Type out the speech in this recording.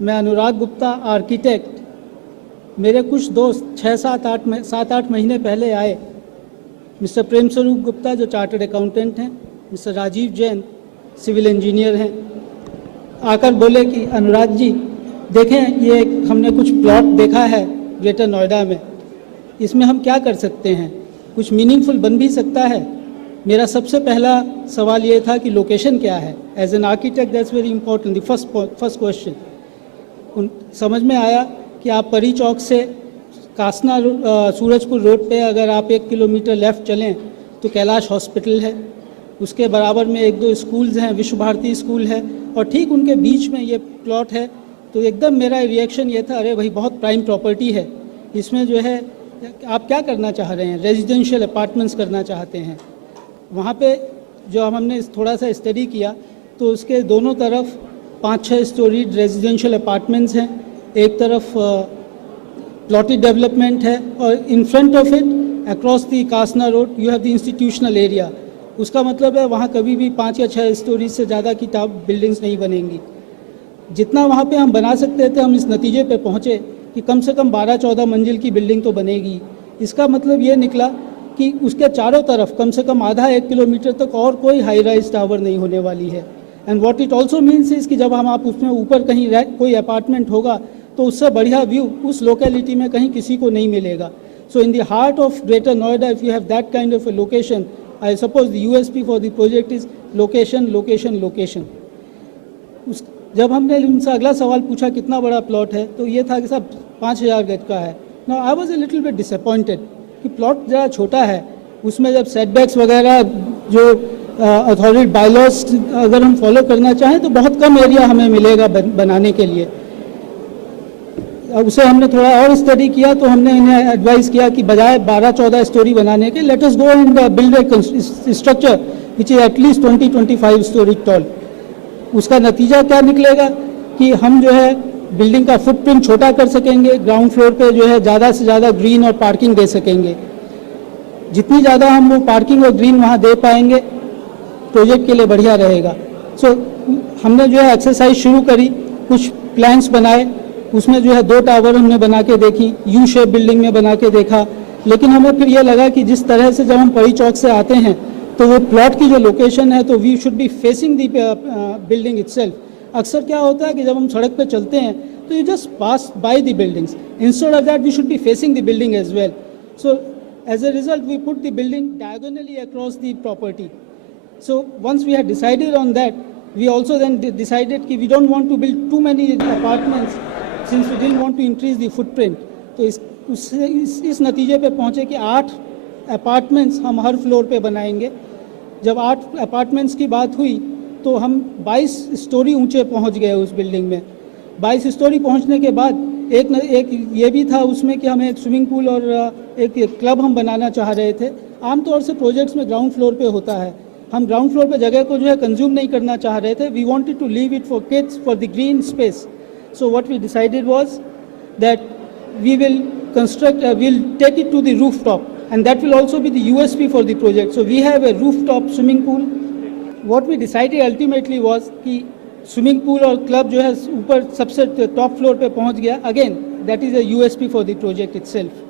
मैं अनुराग गुप्ता, आर्किटेक्ट। मेरे कुछ दोस्त 7-8 महीने पहले आए। मिस्टर प्रेम स्वरूप गुप्ता जो चार्टर्ड अकाउंटेंट हैं, mister Rajeev Jain civil engineer हैं, आकर बोले कि अनुराग जी देखें, ये हमने कुछ प्लॉट देखा है ग्रेटर नोएडा में, इसमें हम क्या कर सकते हैं, कुछ मीनिंगफुल बन भी सकता है। मेरा सबसे पहला सवाल ये था कि लोकेशन क्या है। As an architect that's very important, the first question. समझ में आया कि आप परी चौक से कासना सूरजपुर रोड पे अगर आप 1 किलोमीटर लेफ़्ट चलें तो कैलाश हॉस्पिटल है, उसके बराबर में 1-2 स्कूल्स हैं, विश्व भारती स्कूल है, और ठीक उनके बीच में ये प्लॉट है। तो एकदम मेरा रिएक्शन ये था, अरे भाई बहुत प्राइम प्रॉपर्टी है, इसमें जो है आप क्या करना चाह रहे हैं, रेजिडेंशियल अपार्टमेंट्स करना चाहते हैं। वहाँ पे जो हमने थोड़ा सा स्टडी किया तो उसके दोनों तरफ 5-6 स्टोरीड रेजिडेंशियल अपार्टमेंट्स हैं, एक तरफ प्लॉटेड डेवलपमेंट है, और in front of it across the Kasna road you have the institutional area. उसका मतलब है वहाँ कभी भी 5 या 6 स्टोरीज से ज़्यादा की बिल्डिंग्स नहीं बनेंगी। जितना वहाँ पे हम बना सकते थे, हम इस नतीजे पे पहुँचे कि कम से कम 12-14 मंजिल की बिल्डिंग तो बनेगी। इसका मतलब ये निकला कि उसके चारों तरफ कम से कम आधा 1 किलोमीटर तक और कोई हाई राइज टावर नहीं होने वाली है। And what it also means is कि जब हम आप उसमें ऊपर कहीं कोई अपार्टमेंट होगा तो उससे बढ़िया व्यू उस लोकेलिटी में कहीं किसी को नहीं मिलेगा। So in the heart of Greater Noida if you have that kind of a location, I suppose the USP for the project is location location location. जब हमने उनसे अगला सवाल पूछा कितना बड़ा प्लॉट है, तो ये था कि साहब 5000 गज का है। Now I was a little bit disappointed कि प्लॉट ज़रा छोटा है, उसमें जब सेटबैक्स वगैरह जो अथॉरिटी बायलॉज अगर हम फॉलो करना चाहें तो बहुत कम एरिया हमें मिलेगा बनाने के लिए। उसे हमने थोड़ा और स्टडी किया तो हमने इन्हें एडवाइस किया कि बजाय 12-14 स्टोरी बनाने के, let us go and build a structure which is at least 20-25 story tall. उसका नतीजा क्या निकलेगा कि हम जो है बिल्डिंग का फुटप्रिंट छोटा कर सकेंगे, ग्राउंड फ्लोर पे जो है ज़्यादा से ज़्यादा ग्रीन और पार्किंग दे सकेंगे। जितनी ज़्यादा हम वो पार्किंग और ग्रीन वहाँ दे पाएंगे प्रोजेक्ट के लिए बढ़िया रहेगा। सो हमने जो है एक्सरसाइज शुरू करी, कुछ प्लान्स बनाए, उसमें जो है 2 टावर हमने बना के देखी, यू शेप बिल्डिंग में बना के देखा। लेकिन हमें फिर ये लगा कि जिस तरह से जब हम परी चौक से आते हैं तो वो प्लॉट की जो लोकेशन है तो we should be facing the building itself. अक्सर क्या होता है कि जब हम सड़क पे चलते हैं तो you just pass by the buildings, instead of that we should be facing the building as well. So as a result we put the building diagonally across the property. So once we had decided on that, we also then decided कि we don't want to build too many apartments since we didn't want to increase the footprint. तो इस नतीजे पे पहुँचे कि 8 apartments हम हर floor पे बनाएंगे। जब 8 अपार्टमेंट्स की बात हुई तो हम 22 स्टोरी ऊंचे पहुँच गए उस बिल्डिंग में। 22 स्टोरी पहुँचने के बाद एक ये भी था उसमें कि हमें एक स्विमिंग पूल और एक क्लब हम बनाना चाह रहे थे। आमतौर से प्रोजेक्ट्स में ग्राउंड फ्लोर पे होता है, हम ग्राउंड फ्लोर पे जगह को जो है कंज्यूम नहीं करना चाह रहे थे। We wanted to leave it for kids, for the green space. So what we decided was that we will construct, we'll take it to the rooftop, and that will also be the USP for the project. So we have a rooftop swimming pool. What we decided ultimately was कि swimming pool और club जो है ऊपर सबसे top floor पे पहुंच गया। Again that is a USP for the project itself.